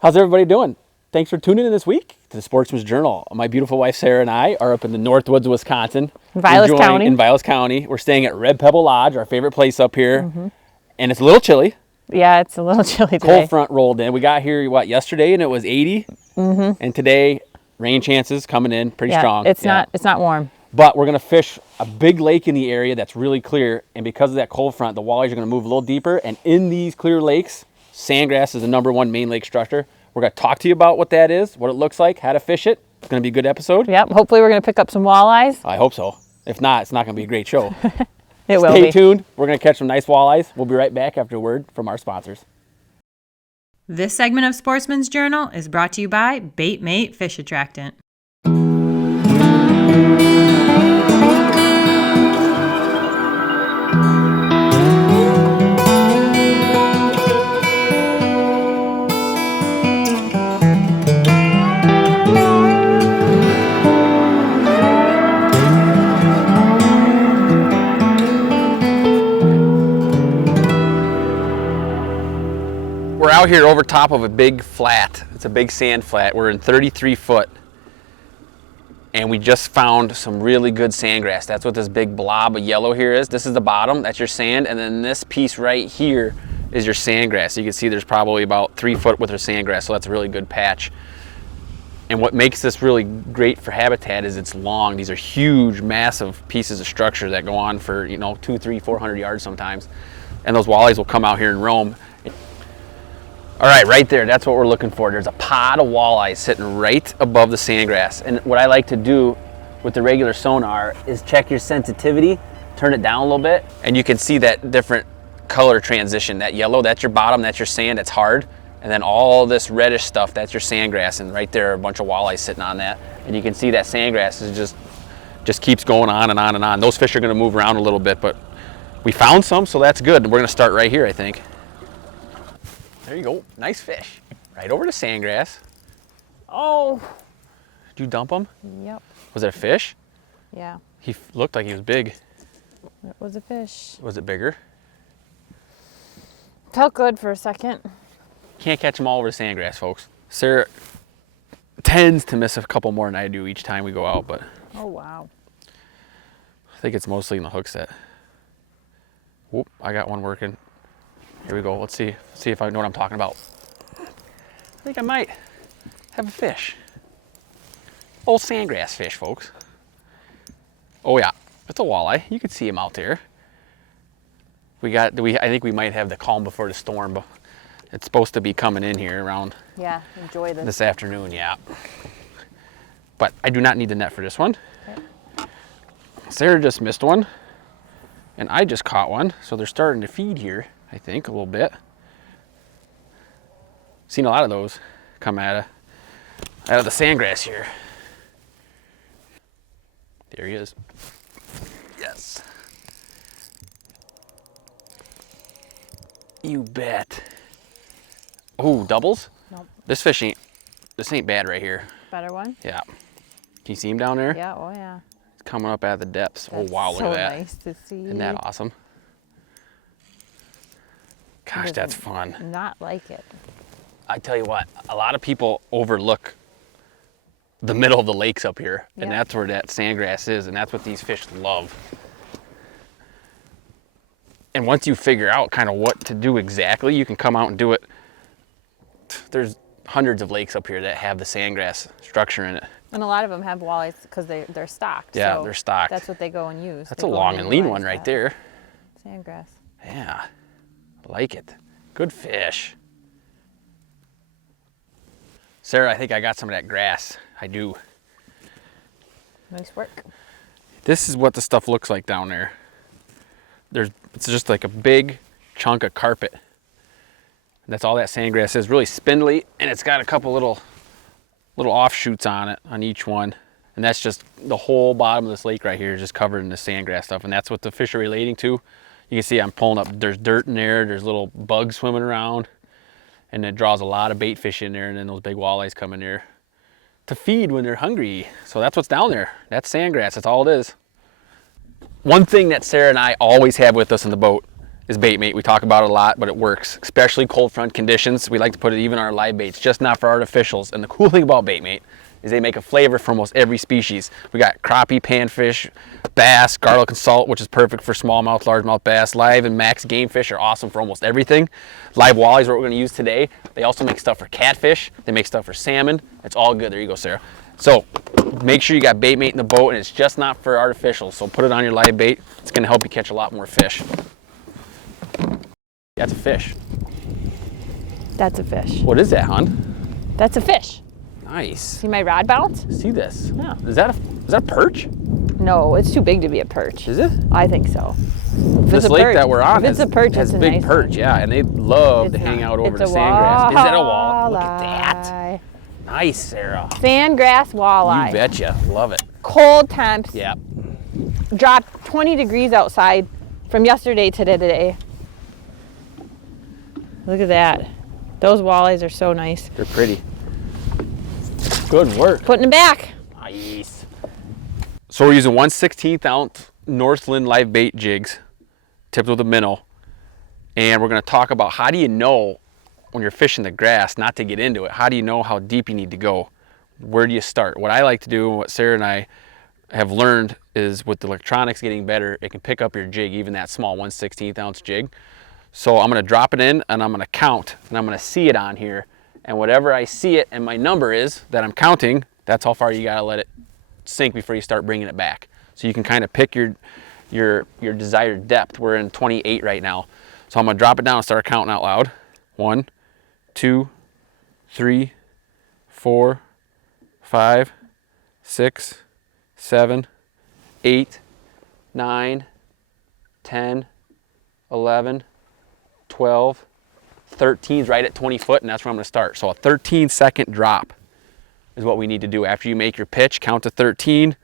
How's everybody doing? Thanks for tuning in this week to the Sportsman's Journal. My beautiful wife Sarah and I are up in the Northwoods of Wisconsin. Walleyes County. In Walleyes County. We're staying at Red Pebble Lodge, our favorite place up here. And it's a little chilly. Yeah, it's a little chilly today. Cold front rolled in. We got here, yesterday and it was 80. And today, rain chances coming in pretty strong. It's not warm. But we're going to fish a big lake in the area that's really clear. And because of that cold front, the walleyes are going to move a little deeper. And in these clear lakes, sandgrass is the #1 main lake structure. We're going to talk to you about what that is, what it looks like, how to fish it. It's going to be a good episode. Yep. Hopefully we're going to pick up some walleyes. I hope so. If not, it's not going to be a great show. It will Stay be. tuned. We're going to catch some nice walleyes. We'll be right back after a word from our sponsors. This segment of Sportsman's Journal is brought to you by Bait Mate Fish Attractant. We're out here over top of a big flat. It's a big sand flat. We're in 33 foot. And we just found some really good sandgrass. That's what this big blob of yellow here is. This is the bottom, that's your sand. And then this piece right here is your sandgrass. You can see there's probably about 3 foot with our sandgrass, so that's a really good patch. And what makes this really great for habitat is it's long. These are huge, massive pieces of structure that go on for 200, 300, 400 yards sometimes. And those walleyes will come out here and roam. All right, right there, that's what we're looking for. There's a pod of walleyes sitting right above the sandgrass. And what I like to do with the regular sonar is check your sensitivity, turn it down a little bit, and you can see that different color transition. That yellow, that's your bottom, that's your sand, that's hard. And then all this reddish stuff, that's your sandgrass. And right there are a bunch of walleyes sitting on that. And you can see that sandgrass is just keeps going on and on and on. Those fish are gonna move around a little bit, but we found some, so that's good. And we're gonna start right here, I think. There you go, nice fish. Right over the sandgrass. Oh. Did you dump him? Yep. Was it a fish? Yeah. He looked like he was big. It was a fish. Was it bigger? Felt good for a second. Can't catch them all over the sandgrass, folks. Sarah tends to miss a couple more than I do each time we go out, but Oh, wow. I think it's mostly in the hook set. Whoop, I got one working. Here we go, let's see if I know what I'm talking about. I think I might have a fish. Old sandgrass fish, folks. Oh yeah, it's a walleye. You can see him out there. I think we might have the calm before the storm, but it's supposed to be coming in here around Yeah, enjoy this afternoon, yeah. But I do not need the net for this one. Okay. Sarah just missed one, and I just caught one, so they're starting to feed here, I think, a little bit. Seen a lot of those come out of the sandgrass here. There he is. Yes. You bet. Oh, doubles? Nope. This ain't bad right here. Better one? Yeah. Can you see him down there? Yeah, oh yeah. It's coming up out of the depths. That's oh wow, look at that. So nice to see. Isn't that awesome? Gosh, that's fun. Not like it. I tell you what, a lot of people overlook the middle of the lakes up here, and that's where that sandgrass is, and that's what these fish love. And once you figure out kind of what to do exactly, you can come out and do it. There's hundreds of lakes up here that have the sandgrass structure in it. And a lot of them have walleyes because they're stocked. Yeah, so they're stocked. That's what they go and use. That's a long and lean one right there. Sandgrass. Yeah, I like it. Good fish. Sarah, I think I got some of that grass. I do. Nice work. This is what the stuff looks like down there. It's just like a big chunk of carpet. That's all that sandgrass is. Really spindly, and it's got a couple little offshoots on it, on each one. And that's just the whole bottom of this lake right here is just covered in the sandgrass stuff. And that's what the fish are relating to. You can see I'm pulling up, there's dirt in there, there's little bugs swimming around. And it draws a lot of bait fish in there, and then those big walleyes come in there to feed when they're hungry. So that's what's down there. That's sandgrass, that's all it is. One thing that Sarah and I always have with us in the boat is bait mate. We talk about it a lot, but it works, especially cold front conditions. We like to put it even on our live baits, just not for artificials. And the cool thing about bait mate is they make a flavor for almost every species. We got crappie, panfish, bass, garlic and salt, which is perfect for smallmouth, largemouth bass. Live and max game fish are awesome for almost everything. Live walleyes are what we're gonna use today. They also make stuff for catfish. They make stuff for salmon. It's all good. There you go, Sarah. So make sure you got bait mate in the boat, and it's just not for artificials. So put it on your live bait. It's gonna help you catch a lot more fish. That's a fish. That's a fish. What is that, hon? That's a fish. Nice. See my rod bounce? See this? Yeah. Is that a perch? No, it's too big to be a perch. Is it? I think so. If This it's a lake perch- that we're on if it's a perch, has it's a big nice perch, one. yeah, and they love It's to hang not. out over It's the a sandgrass. Is it a walleye? Look at that. walleye. Nice, Sarah. Sandgrass walleye. You betcha. Love it. Cold temps. Yeah. Dropped 20 degrees outside from yesterday to today. Look at that. Those walleyes are so nice. They're pretty. Good work. Putting them back. Nice. So we're using 1/16 ounce Northland live bait jigs, tipped with a minnow. And we're going to talk about how do you know when you're fishing the grass not to get into it. How do you know how deep you need to go? Where do you start? What I like to do and what Sarah and I have learned is with the electronics getting better, it can pick up your jig, even that small 1/16 ounce jig. So I'm going to drop it in and I'm going to count and I'm going to see it on here. And whatever I see it and my number is that I'm counting, that's how far you got to let it sink before you start bringing it back. So you can kind of pick your desired depth. We're in 28 right now. So I'm going to drop it down and start counting out loud. 1, 2, 3, 4, 5, 6, 7, 8, 9, 10, 11, 12, 13 is right at 20 foot, and that's where I'm going to start. So a 13-second drop is what we need to do. After you make your pitch, count to 13,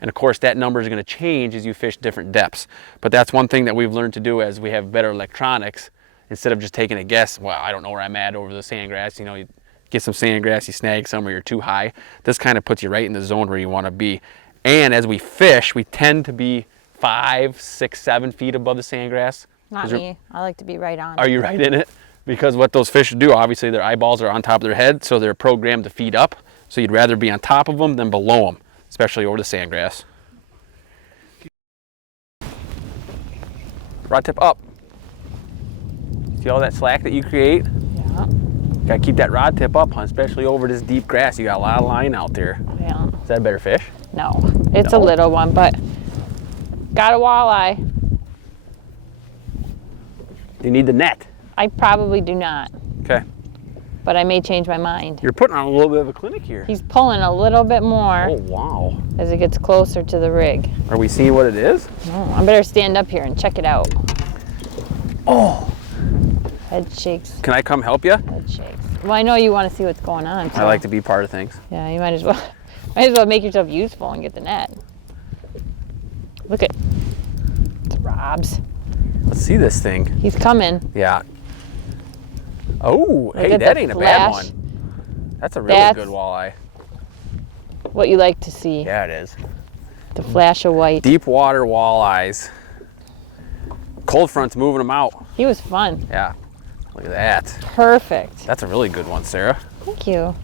and of course that number is going to change as you fish different depths. But that's one thing that we've learned to do as we have better electronics. Instead of just taking a guess, well, I don't know where I'm at over the sandgrass, you know, you get some sandgrass, you snag some, or you're too high. This kind of puts you right in the zone where you want to be. And as we fish, we tend to be 5, 6, 7 feet above the sandgrass. Not me. I like to be right on. Are you right in it? Because what those fish do, obviously their eyeballs are on top of their head, so they're programmed to feed up. So you'd rather be on top of them than below them, especially over the sandgrass. Rod tip up. See all that slack that you create? Yeah. Gotta keep that rod tip up, hon, especially over this deep grass. You got a lot of line out there. Yeah. Is that a better fish? No, it's No. a little one, but got a walleye. You need the net. I probably do not, Okay. but I may change my mind. You're putting on a little bit of a clinic here. He's pulling a little bit more Oh, wow. as it gets closer to the rig. Are we seeing what it is? Oh, I better stand up here and check it out. Oh. Head shakes, Can I come help you? head shakes. Well, I know you want to see what's going on. I like to be part of things. Yeah, you might as well. Might as well make yourself useful and get the net. Look at it's Rob's. Let's see this thing. He's coming. Yeah. Oh, hey, at that the ain't a bad flash. one. That's a really That's- good walleye. What you like to see. Yeah, it is. The flash of white. Deep water walleyes. Cold front's moving them out. He was fun. Yeah. Look at that. Perfect. That's a really good one, Sarah. Thank you.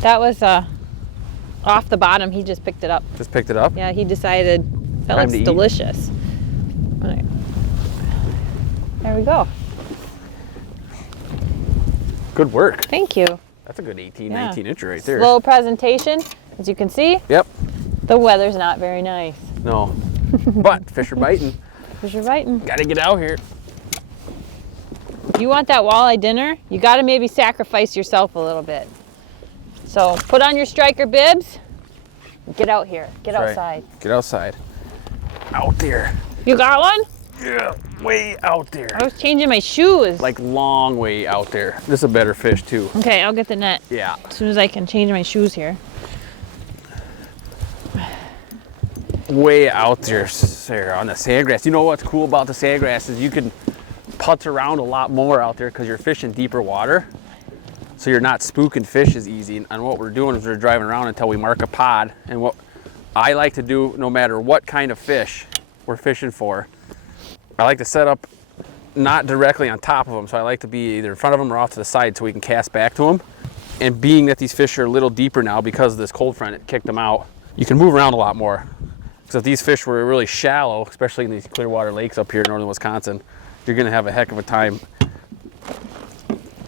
That was off the bottom. He just picked it up. Just picked it up. Yeah, he decided that Time looks to eat. delicious. All right. There we go. Good work. Thank you. That's a good 18, Yeah. 19 incher right there. Slow presentation. As you can see, Yep. the weather's not very nice. No. But fish are biting. Because you're biting. Gotta get out here. You want that walleye dinner? You got to maybe sacrifice yourself a little bit. So put on your striker bibs. Get out here. Get That's right. outside. Get outside. Out there. You got one? Yeah. Way out there. I was changing my shoes. Like long way out there. This is a better fish too. Okay, I'll get the net Yeah. as soon as I can change my shoes here. Way out there, Sarah, on the sandgrass. You know what's cool about the sandgrass is you can putz around a lot more out there because you're fishing deeper water. So you're not spooking fish as easy. And what we're doing is we're driving around until we mark a pod. And what I like to do, no matter what kind of fish we're fishing for, I like to set up not directly on top of them, so I like to be either in front of them or off to the side so we can cast back to them. And being that these fish are a little deeper now because of this cold front, it kicked them out, you can move around a lot more. So if these fish were really shallow, especially in these clear water lakes up here in northern Wisconsin, you're gonna have a heck of a time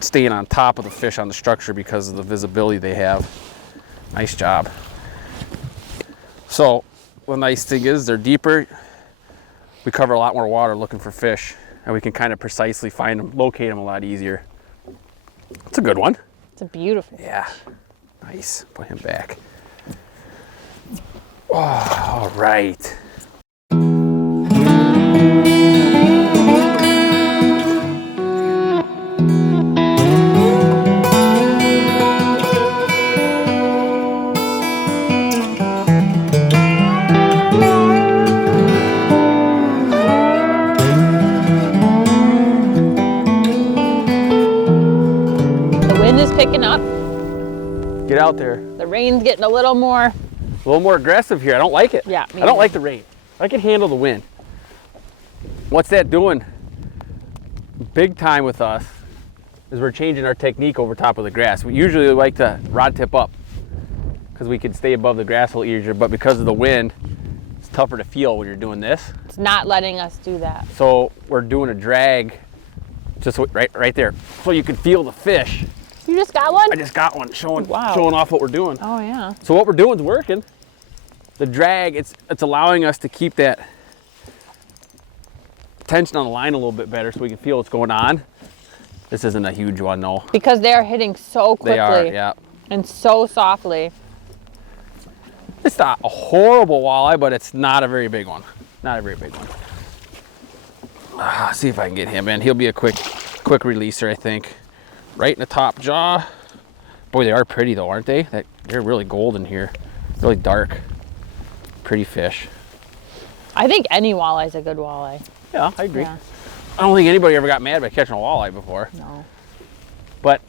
staying on top of the fish on the structure because of the visibility they have. Nice job. So the nice thing is they're deeper. We cover a lot more water looking for fish, and we can kind of precisely find them, locate them a lot easier. It's a good one. It's a beautiful fish. Yeah, nice. Put him back. Oh, all right. The wind is picking up. Get out there. The rain's getting a little more. A little more aggressive here. I don't like it. Yeah, me I don't either. like the rain. I can handle the wind. What's that doing big time with us is we're changing our technique over top of the grass. We usually like to rod tip up because we can stay above the grass a little easier, but because of the wind, it's tougher to feel when you're doing this. It's not letting us do that. So we're doing a drag just right there so you can feel the fish. You just got one? I just got one showing Wow. showing off what we're doing. Oh yeah. So what we're doing is working. The drag, it's allowing us to keep that tension on the line a little bit better so we can feel what's going on. This isn't a huge one though. Because they're hitting so quickly. They are, yeah. And so softly. It's not a horrible walleye, but it's not a very big one. Not a very big one. See if I can get him in. He'll be a quick releaser, I think. Right in the top jaw. Boy, they are pretty though, aren't they? They're really golden here. Really dark. Pretty fish. I think any walleye is a good walleye. Yeah, I agree. Yeah. I don't think anybody ever got mad by catching a walleye before. No. But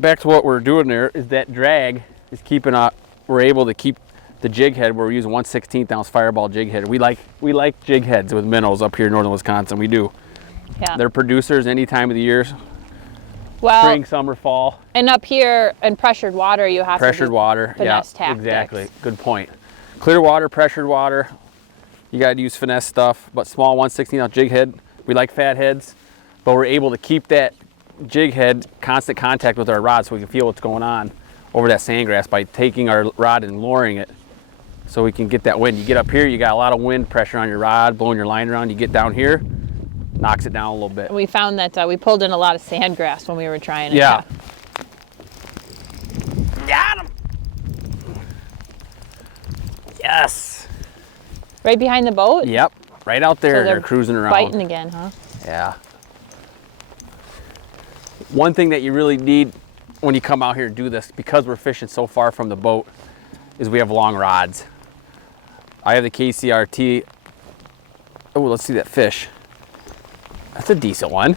back to what we're doing there is that drag is keeping up. We're able to keep the jig head. We're using 1/16 ounce fireball jig head. We like jig heads with minnows up here in northern Wisconsin. We do. Yeah. They're producers any time of the year. Well, Spring, summer, fall. and up here in pressured water, you have Pressured to do water. finesse Yeah, tactics. exactly. Good point. Clear water, pressured water. You got to use finesse stuff, but small 1/16 ounce jig head. We like fat heads, but we're able to keep that jig head constant contact with our rod so we can feel what's going on over that sandgrass by taking our rod and lowering it so we can get that wind. You get up here, you got a lot of wind pressure on your rod, blowing your line around. You get down here, knocks it down a little bit. And we found that we pulled in a lot of sandgrass when we were trying it. Yeah. Got him. Yes. Right behind the boat? Yep. Right out there. So they're cruising around. Biting again, huh? Yeah. One thing that you really need when you come out here and do this, because we're fishing so far from the boat, is we have long rods. I have the KCRT. Oh, let's see that fish. That's a decent one.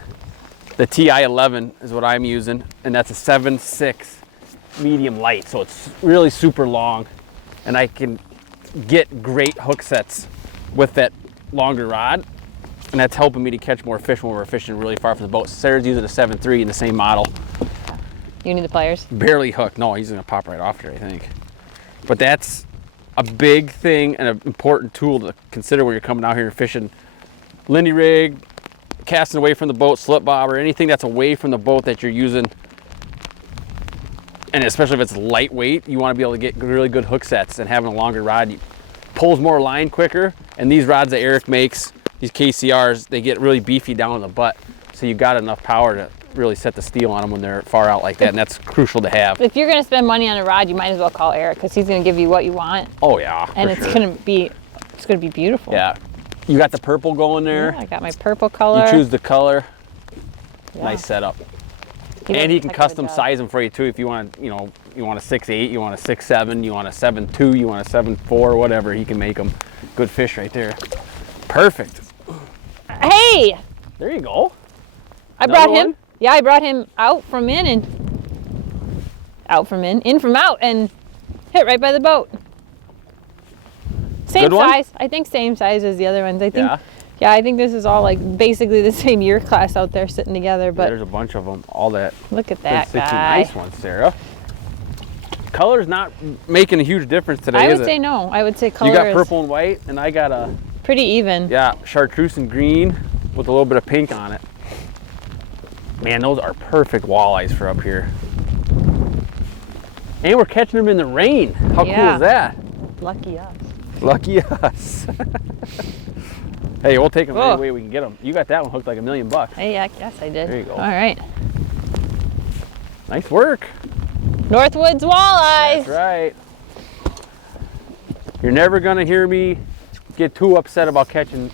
The TI-11 is what I'm using, and that's a 7.6 medium light, so it's really super long, and I can get great hook sets with that longer rod, and that's helping me to catch more fish when we're fishing really far from the boat. Sarah's using a 7.3 in the same model. You need the pliers? Barely hooked. No, he's gonna pop right off here, I think. But that's a big thing and an important tool to consider when you're coming out here and fishing Lindy rig, casting away from the boat, slip bob, or anything that's away from the boat that you're using. And especially if it's lightweight, you want to be able to get really good hook sets, and having a longer rod pulls more line quicker. And these rods that Eric makes, these KCRs, they get really beefy down in the butt. So you got enough power to really set the steel on them when they're far out like that, and that's crucial to have. If you're going to spend money on a rod, you might as well call Eric, because he's going to give you what you want. Oh yeah, And for it's sure. going to be beautiful. Yeah. You got the purple going there. Yeah, I got my purple color. You choose the color. Yeah. Nice setup. does And he a can heck of a custom job. size them for you too if you want, you want a 6.8, you want a 6.7, you want a 7.2, you want a 7.4, whatever, he can make them. Good fish right there. Perfect. Hey! There you go. I brought Another him. one? Yeah, I brought him out from in and in from out and hit right by the boat. Same Good one? size. I think same size as the other ones. I think Yeah. Yeah, I think this is all like basically the same year class out there sitting together, Yeah, but there's a bunch of them. All that. look at that There's 16 guy. nice ones, Sarah. Color's not making a huge difference today, I is would it? say no. I would say color You got is purple and white, and I got a, pretty even. yeah, chartreuse and green with a little bit of pink on it. Man, those are perfect walleyes for up here. And we're catching them in the rain. How cool Yeah. is that? Lucky us. Lucky us. Hey, we'll take them Whoa. any way we can get them. You got that one hooked like $1 million. Hey, I guess I did. There you go. All right. Nice work. Northwoods walleyes. That's right. You're never gonna hear me get too upset about catching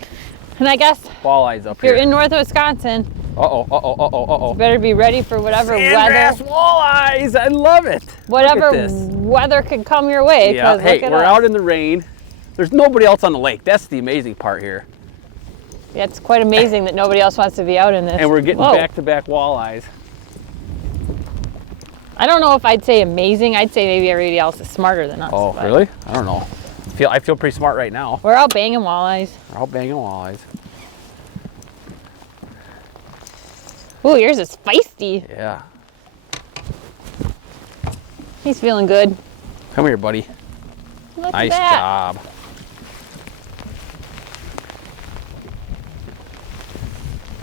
And I guess walleyes up if you're here. in North Wisconsin, Uh-oh. better be ready for whatever Sandgrass weather, walleyes, I love it. whatever Look at this. weather could come your way. Yeah, 'Cause hey, look at we're us. out in the rain. There's nobody else on the lake. That's the amazing part here. Yeah, it's quite amazing that nobody else wants to be out in this. And we're getting Whoa. back-to-back walleyes. I don't know if I'd say amazing. I'd say maybe everybody else is smarter than us. Oh, but really? I don't know. I feel pretty smart right now. We're out banging walleyes. We're out banging walleyes. Ooh, yours is feisty. Yeah. He's feeling good. Come here, buddy. Look at Nice that. job.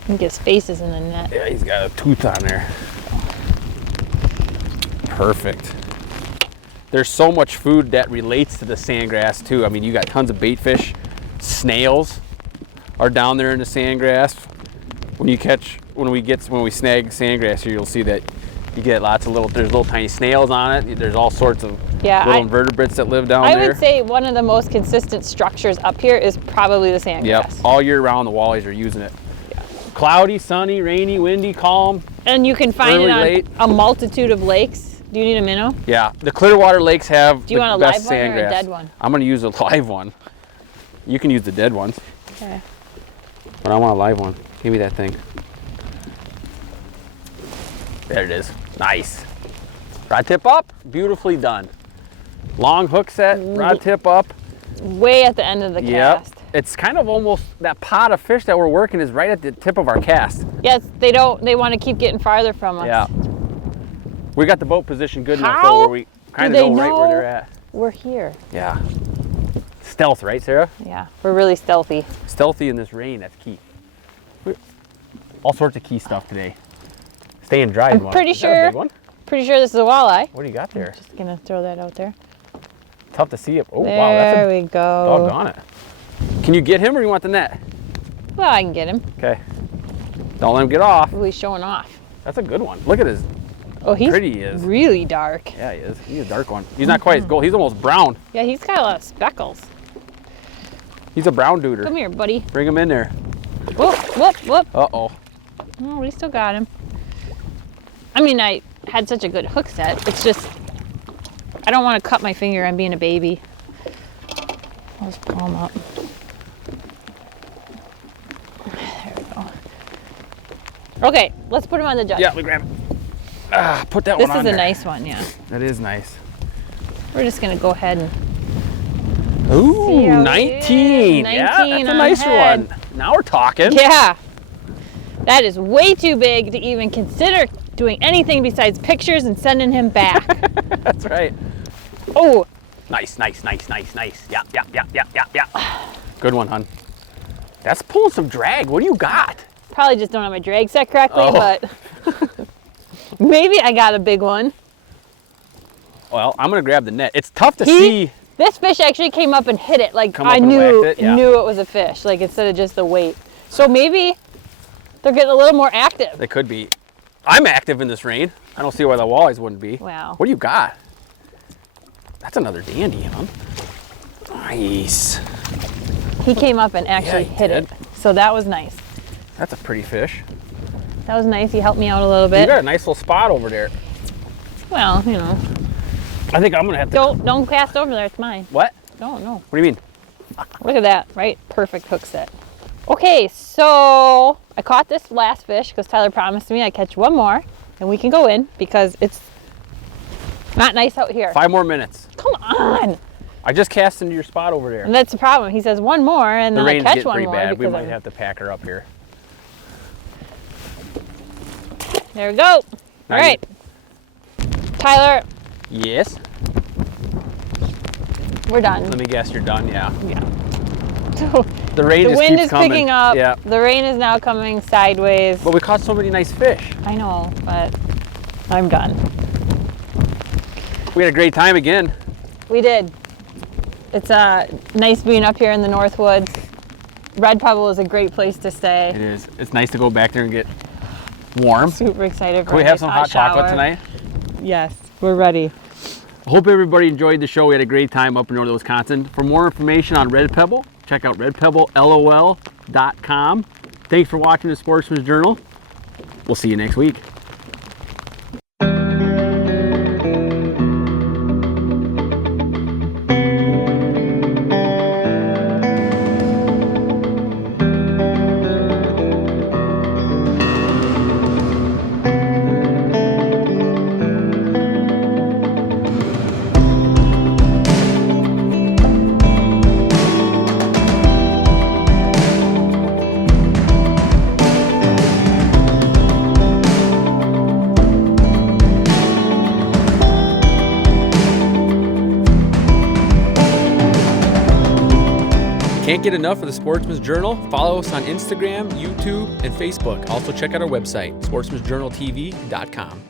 I think his face is in the net. Yeah, he's got a tooth on there. Perfect. There's so much food that relates to the sandgrass too. I mean, you got tons of bait fish. Snails are down there in the sandgrass. When we snag sandgrass here, you'll see that you get lots of there's little tiny snails on it. There's all sorts of Yeah, little invertebrates that live down I there. would say one of the most consistent structures up here is probably the sandgrass. Yep, all year round the walleyes are using it. Cloudy, sunny, rainy, windy, calm. And you can find it Early, on late. a multitude of lakes. Do you need a minnow? Yeah, the Clearwater lakes have Do you the want a best live one or a sandgrass. dead one? I'm going to use a live one. You can use the dead ones, Okay. but I want a live one. Give me that thing. There it is. Nice. Rod tip up, beautifully done. Long hook set, rod tip up. Way at the end of the Yep. cast. It's kind of almost, that pot of fish that we're working is right at the tip of our cast. Yes, they want to keep getting farther from us. Yeah. We got the boat position good enough How though, where we kind do of they know right where know? they're at. We're here. Yeah. Stealth, right, Sarah? Yeah, we're really stealthy. Stealthy in this rain, that's key. All sorts of key stuff today. Staying dry. I'm pretty Is that a sure- big one? Pretty sure this is a walleye. What do you got there? Just gonna throw that out there. Tough to see it. Oh, There wow, that's a we go. doggone it. Can you get him or you want the net? Well, I can get him. Okay. Don't let him get off. Ooh, he's showing off. That's a good one. Look at his, Oh, he's pretty he is. really dark. Yeah, he is. He's a dark one. He's not quite as gold. He's almost brown. Yeah, he's got a lot of speckles. He's a brown duder. Come here, buddy. Bring him in there. Whoop, whoop, whoop. Uh-oh. Oh, we still got him. I mean, I had such a good hook set. It's just, I don't want to cut my finger on being a baby. I'll just pull him up. There we go. Okay, let's put him on the jug. Yeah, we grab him. Put that This one on is a there. nice one, yeah. That is nice. We're just gonna go ahead and Ooh, See how he 19. is. Yeah, 19 that's a on nice head. one. Now we're talking. yeah. That is way too big to even consider doing anything besides pictures and sending him back. That's right. Oh, Nice. Yeah. Good one, hun. That's pulling some drag. What do you got? probably just don't have my drag set correctly, Oh. but maybe I got a big one. Well, I'm gonna grab the net. It's tough to see. This fish actually came up and hit it. Like Come up I and knew whacked it, yeah. it was a fish. Like instead of just the weight. So maybe they're getting a little more active. They could be. I'm active in this rain. I don't see why the walleyes wouldn't be. Wow. What do you got? That's another dandy, huh? Nice. He came up and actually he hit it. did. So that was nice. That's a pretty fish. That was nice. He helped me out a little You bit. got a nice little spot over there. Well, you know. I think I'm gonna have to. Don't cast over there. It's mine. What? No. What do you mean? Look at that, right? Perfect hook set. Okay, so I caught this last fish because Tyler promised me I'd catch one more and we can go in because it's not nice out here. 5 more minutes. Come on. I just cast into your spot over there. And that's the problem. He says one more, and The then I rain's catch getting one pretty more. bad. We because might I'm- have to pack her up here. There we go. All right. Tyler, Yes. we're done. Let me guess, you're done. Yeah. Yeah. So The rain the just wind keeps is coming. picking up. Yeah. The rain is now coming sideways. But we caught so many nice fish. I know, but I'm done. We had a great time again. We did. It's nice being up here in the North Woods. Red Pebble is a great place to stay. It is. It's nice to go back there and get warm. Super excited for Can we a have nice some hot shower. chocolate tonight? Yes, we're ready. I hope everybody enjoyed the show. We had a great time up in northern Wisconsin. For more information on Red Pebble, check out redpebblelol.com. Thanks for watching the Sportsman's Journal. We'll see you next week. Can't get enough of the Sportsman's Journal? Follow us on Instagram, YouTube, and Facebook. Also check out our website, sportsmansjournaltv.com.